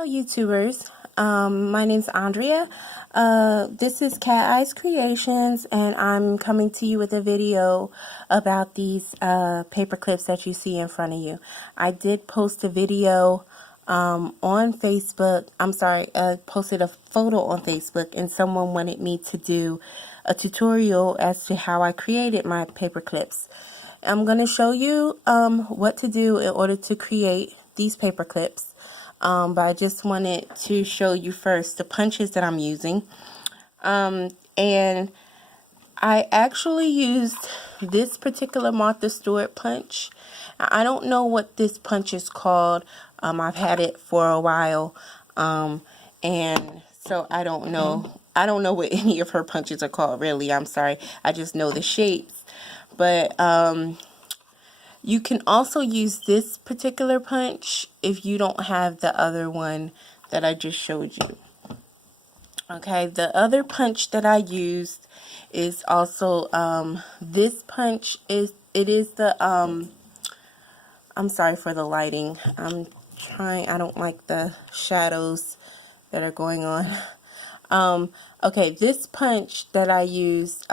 Hello YouTubers, my name's Andrea. This is Cat Eyes Creations, and I'm coming to you with a video about these paper clips that you see in front of you. I did post a video on Facebook. Posted a photo on Facebook, and someone wanted me to do a tutorial as to how I created my paper clips. I'm going to show you what to do in order to create these paper clips. But I just wanted to show you first the punches that I'm using. And I actually used this particular Martha Stewart punch. I don't know what this punch is called. I've had it for a while. And so I don't know. I don't know what any of her punches are called, really. I'm sorry. I just know the shapes. But you can also use this particular punch if you don't have the other one that I just showed you. Okay, the other punch that I used is also this punch is the I'm sorry for the lighting. I don't like the shadows that are going on. Okay, this punch that I used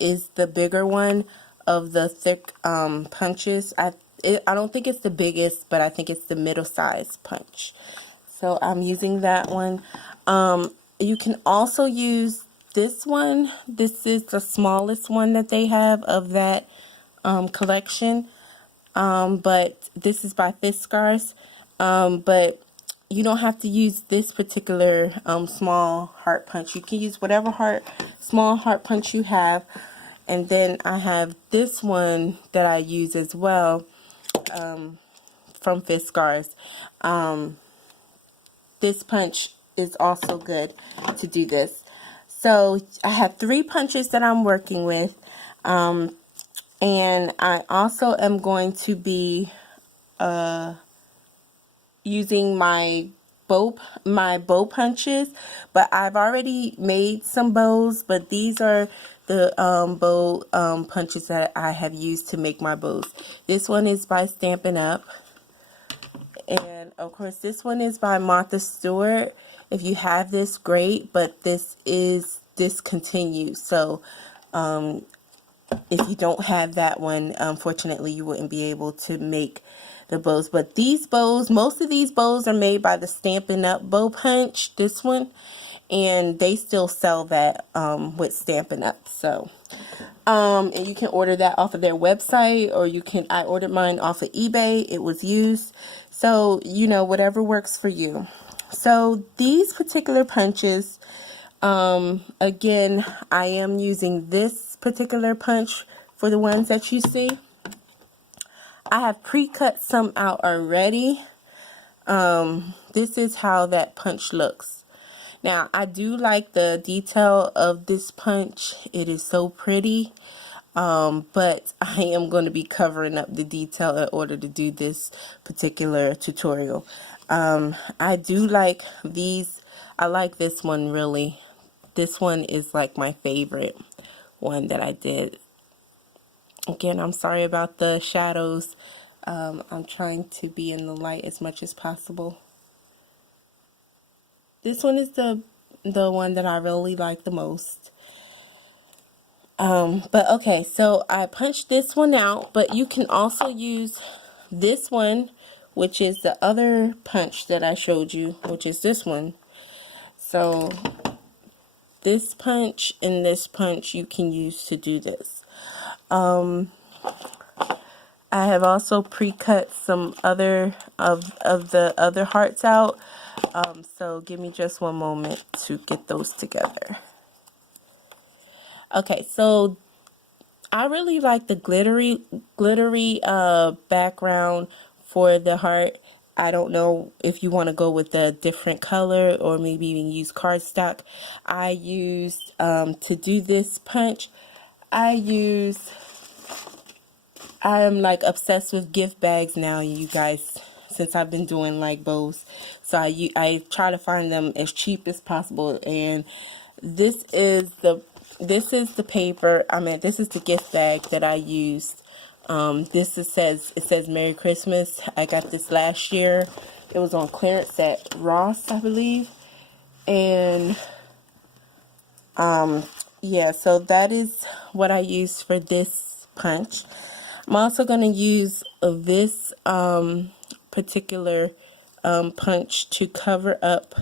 is the bigger one of the thick punches. I don't think it's the biggest, but I think it's the middle size punch. So I'm using that one. You can also use this one. This is the smallest one that they have of that collection. But this is by Fiskars. But you don't have to use this particular small heart punch. You can use whatever small heart punch you have. And then I have this one that I use as well from Fiskars. This punch is also good to do this. So I have 3 punches that I'm working with. And I also am going to be using my bow punches. But I've already made some bows, but these are the bow punches that I have used to make my bows. This one is by Stampin' Up, and of course this one is by Martha Stewart. If you have this, great, but this is discontinued, so if you don't have that one, unfortunately you wouldn't be able to make the bows. But these bows, most of these bows are made by the Stampin' Up bow punch, this one, and they still sell that with Stampin' Up. So and you can order that off of their website, or I ordered mine off of eBay. It was used, so whatever works for you. So these particular punches, again, I am using this particular punch for the ones that you see. I have pre-cut some out already. This is how that punch looks. Now, I do like the detail of this punch. It is so pretty, but I am going to be covering up the detail in order to do this particular tutorial. I do like these. I like this one, really. This one is like my favorite one that I did. Again, I'm sorry about the shadows. I'm trying to be in the light as much as possible. This one is the one that I really like the most. But okay, so I punched this one out, but you can also use this one, which is the other punch that I showed you, which is this one. So this punch and this punch you can use to do this. I have also pre-cut some other of the other hearts out. So give me just one moment to get those together. Okay, so I really like the glittery background for the heart. I don't know if you want to go with a different color or maybe even use cardstock. I used to do this punch, I am like obsessed with gift bags now, you guys, since I've been doing like bows. So I try to find them as cheap as possible, and this is the paper. This is the gift bag that I used. It says Merry Christmas. I got this last year, It was on clearance at Ross, I believe. And yeah, so that is what I use for this punch. I'm also going to use this particular punch to cover up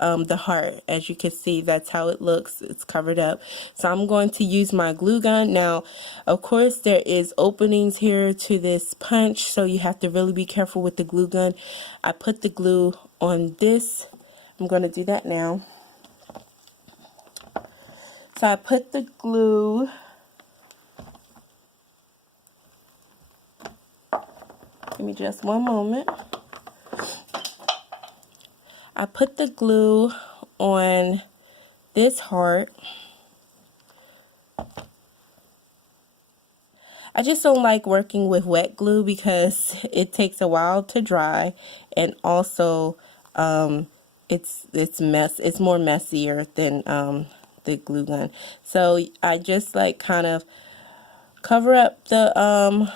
the heart. As you can see, that's how it looks. It's covered up. So I'm going to use my glue gun. Now, of course, there is openings here to this punch, so you have to really be careful with the glue gun. I put the glue on this. I'm going to do that now. So I put the glue give me just one moment. I put the glue on this heart. I just don't like working with wet glue because it takes a while to dry, and also it's more messier than the glue gun. So I just like kind of cover up the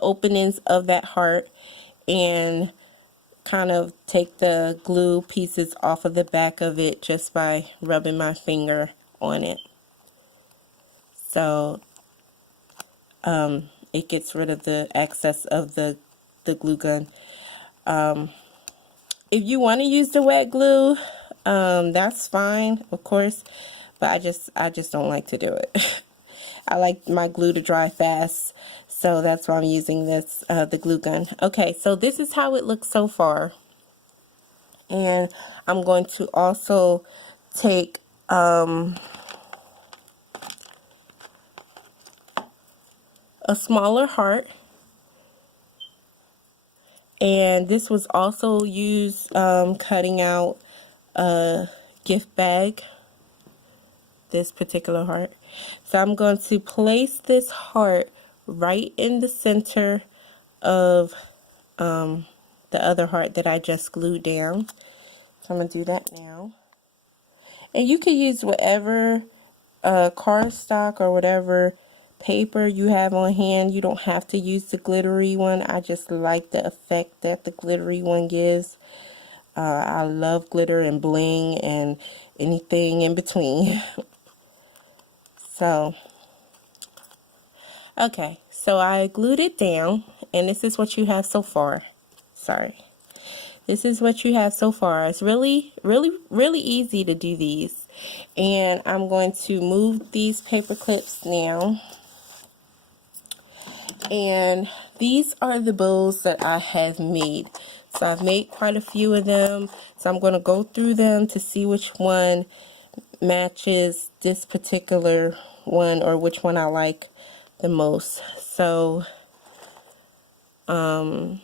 openings of that heart and kind of take the glue pieces off of the back of it just by rubbing my finger on it. So it gets rid of the excess of the glue gun. If you want to use the wet glue, that's fine, of course, but I just don't like to do it. I like my glue to dry fast, so that's why I'm using this the glue gun. Okay, so this is how it looks so far, and I'm going to also take a smaller heart, and this was also used cutting out a gift bag, this particular heart. So I'm going to place this heart right in the center of the other heart that I just glued down. So I'm going to do that now. And you can use whatever cardstock or whatever paper you have on hand. You don't have to use the glittery one. I just like the effect that the glittery one gives. I love glitter and bling and anything in between. So, okay, so I glued it down, and this is what you have so far. Sorry. This is what you have so far. It's really easy to do these. And I'm going to move these paper clips now. And these are the bows that I have made. So I've made quite a few of them. So I'm going to go through them to see which one matches this particular one, or which one I like the most. So I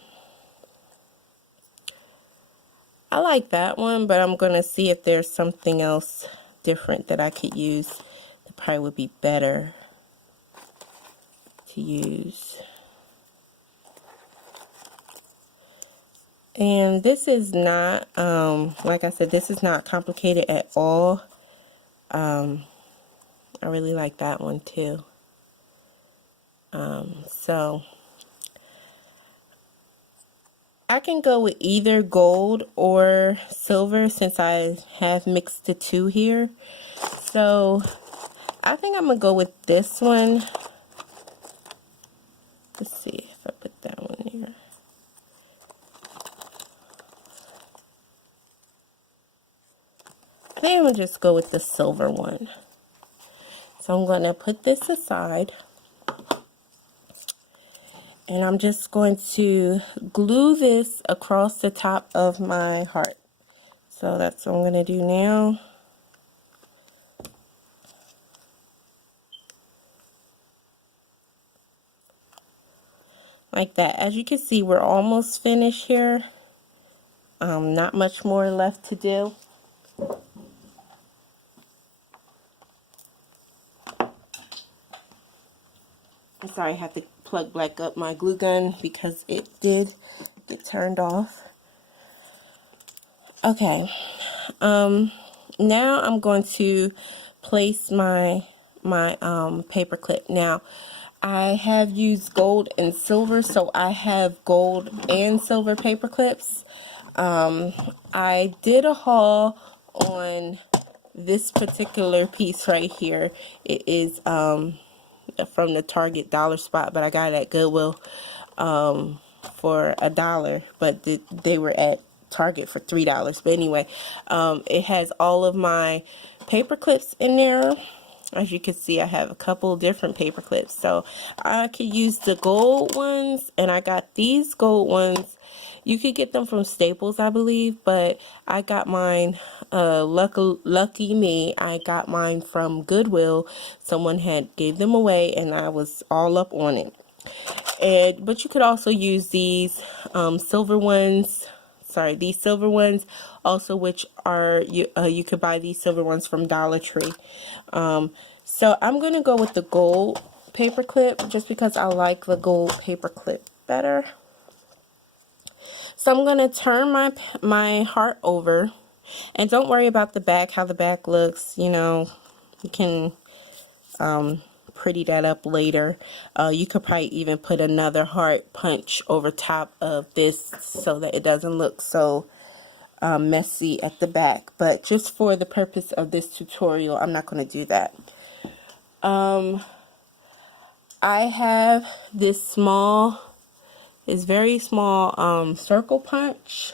like that one, but I'm gonna see if there's something else different that I could use that probably would be better to use. And this is not like I said, this is not complicated at all. I really like that one too. So I can go with either gold or silver since I have mixed the two here. So I think I'm gonna go with this one. Let's see if I put that one here. I think I'm gonna just go with the silver one. So I'm going to put this aside, and I'm just going to glue this across the top of my heart. So that's what I'm going to do now. Like that. As you can see, we're almost finished here. Not much more left to do. I'm sorry, I have to plug back up my glue gun because it did get turned off. Okay, now I'm going to place my paper clip. Now, I have used gold and silver, so I have gold and silver paper clips. I did a haul on this particular piece right here. It is from the Target dollar spot, but I got it at Goodwill for $1, but they were at Target for $3. But anyway, it has all of my paper clips in there. As you can see, I have a couple different paper clips, so I could use the gold ones, and I got these gold ones. You could get them from Staples, I believe, but I got mine, lucky me, I got mine from Goodwill. Someone had gave them away, and I was all up on it. But you could also use these silver ones. Sorry, these silver ones also, which are you could buy these silver ones from Dollar Tree. So I'm gonna go with the gold paper clip just because I like the gold paper clip better. So I'm gonna turn my heart over, and don't worry about the back, how the back looks. You know, you can pretty that up later. You could probably even put another heart punch over top of this so that it doesn't look so messy at the back, but just for the purpose of this tutorial, I'm not going to do that. I have this very small circle punch,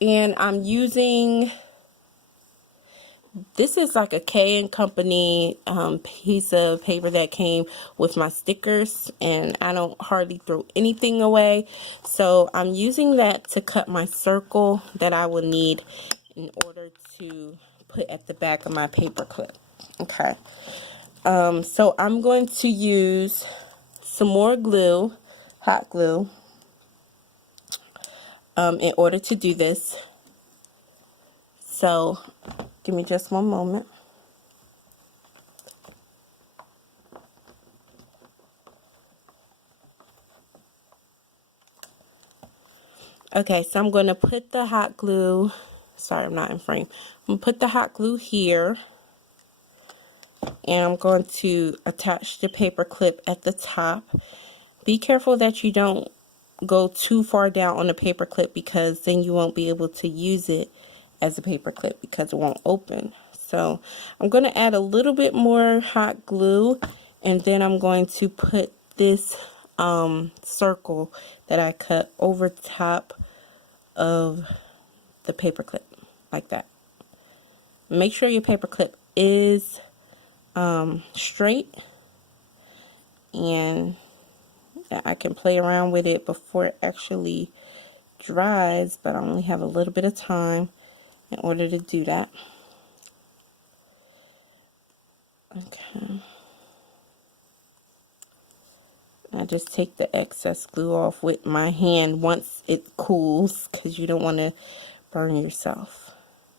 and I'm using, this is like a K & Company piece of paper that came with my stickers, and I don't hardly throw anything away, so I'm using that to cut my circle that I will need in order to put at the back of my paper clip. Okay, so I'm going to use some more glue, hot glue, in order to do this. So give me just one moment. Okay, so I'm going to put the hot glue, sorry, I'm not in frame. I'm going to put the hot glue here, and I'm going to attach the paper clip at the top. Be careful that you don't go too far down on the paper clip, because then you won't be able to use it as a paper clip because it won't open. So I'm going to add a little bit more hot glue, and then I'm going to put this circle that I cut over top of the paper clip, like that. Make sure your paper clip is straight, and I can play around with it before it actually dries, but I only have a little bit of time in order to do that. Okay. I just take the excess glue off with my hand once it cools, because you don't want to burn yourself.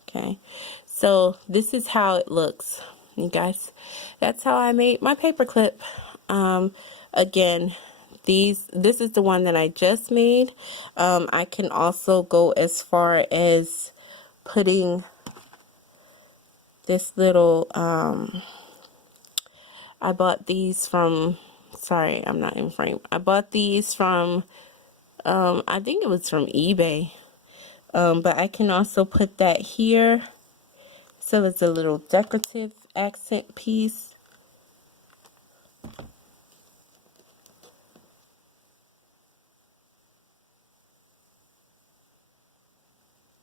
Okay, so this is how it looks, you guys. That's how I made my paper clip. Again, this is the one that I just made. I can also go as far as putting this little, I bought these from, sorry, I'm not in frame. I bought these from, I think it was from eBay. But I can also put that here, so it's a little decorative accent piece.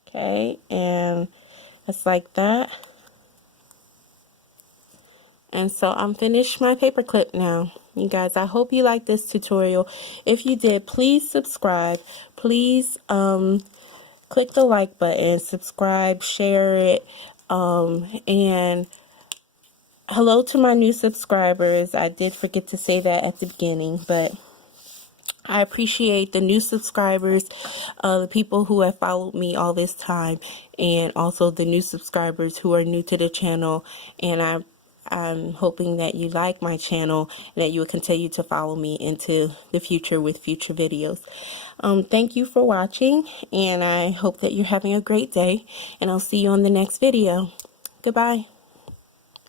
Okay, and it's like that. And so I'm finished my paper clip now. You guys, I hope you liked this tutorial. If you did, please subscribe. Please click the like button, subscribe, share it, and hello to my new subscribers. I did forget to say that at the beginning, but I appreciate the new subscribers, the people who have followed me all this time, and also the new subscribers who are new to the channel. And I'm hoping that you like my channel and that you will continue to follow me into the future with future videos. Thank you for watching, and I hope that you're having a great day, and I'll see you on the next video. Goodbye.